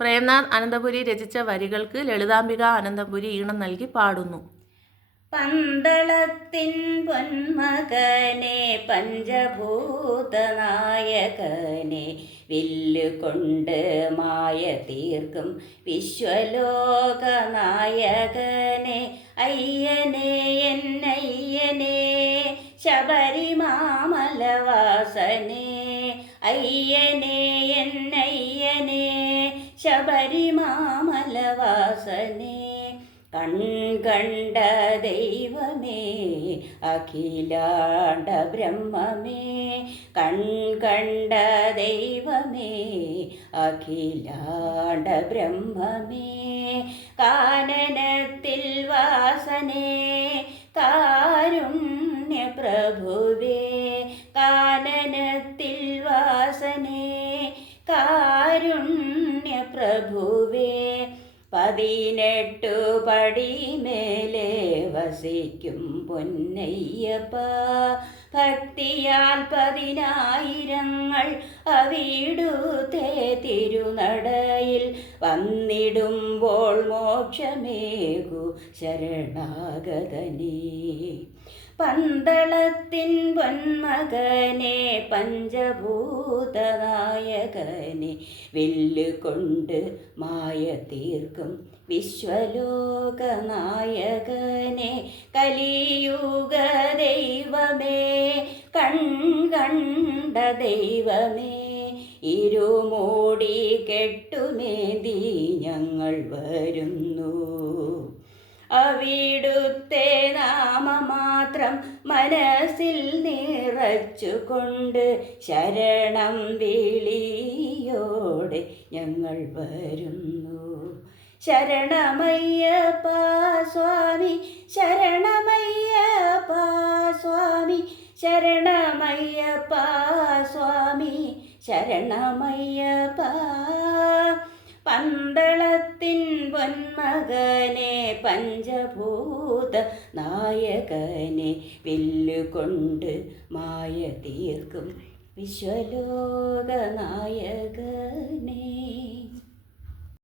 പ്രേംനാഥ് അനന്തപുരി രചിച്ച വരികൾക്ക് ലളിതാംബിക അനന്തപുരി ഈണം നൽകി പാടുന്നു. പന്തളത്തിൻ പൊന്മകനെ പഞ്ചഭൂതനായകനെ വില്ലുകൊണ്ട് മായ തീർക്കും വിശ്വലോകനായകനെ അയ്യനെ എന്നയ്യനെ ശബരിമാമലവാസനെ അയ്യനെ എന്നയ്യനെ ശബരിമാമലവാസനെ കൺകണ്ട ദൈവമേ അഖിലാണ്ട ബ്രഹ്മമേ കൺകണ്ട ദൈവമേ അഖിലാണ്ട ബ്രഹ്മമേ കാനനത്തിൽ വാസനേ കാരുണ്യ പ്രഭുവേ കാനനത്തിൽ വാസനേ കാരുണ്യ പ്രഭുവേ 18 പടിമേലെ വസിക്കും പൊന്നയ്യപ്പ ഭക്തിയാൽ 10000 അവിടുത്തെ തിരുനടയിൽ വന്നിടുമ്പോൾ മോക്ഷമേകു ശരണാഗതനേ പന്തളത്തിൻ പൊന്മകനെ പഞ്ചഭൂതനായകനെ വില്ലുകൊണ്ട് മായ തീർക്കും വിശ്വലോകനായകനെ കലിയുഗ ദൈവമേ കൺകണ്ട ദൈവമേ ഇരുമൂടി കെട്ടുമേന്തി ഞങ്ങൾ വരുന്നു അവിടുത്തെ നാമമാത്രം മനസ്സിൽ നിറച്ചുകൊണ്ട് ശരണം വിളിയോടെ ഞങ്ങൾ വരുന്നു ശരണമയ്യപ്പ സ്വാമി ശരണമയ്യപ്പ സ്വാമി ശരണമയ്യപ്പ സ്വാമി ശരണമയ്യപ്പ പന്തളത്തിൻ പൊന്മകനെ പഞ്ചഭൂത നായകനെ വില്ലുകൊണ്ട് മായ തീർക്കും വിശ്വലോക നായകനെ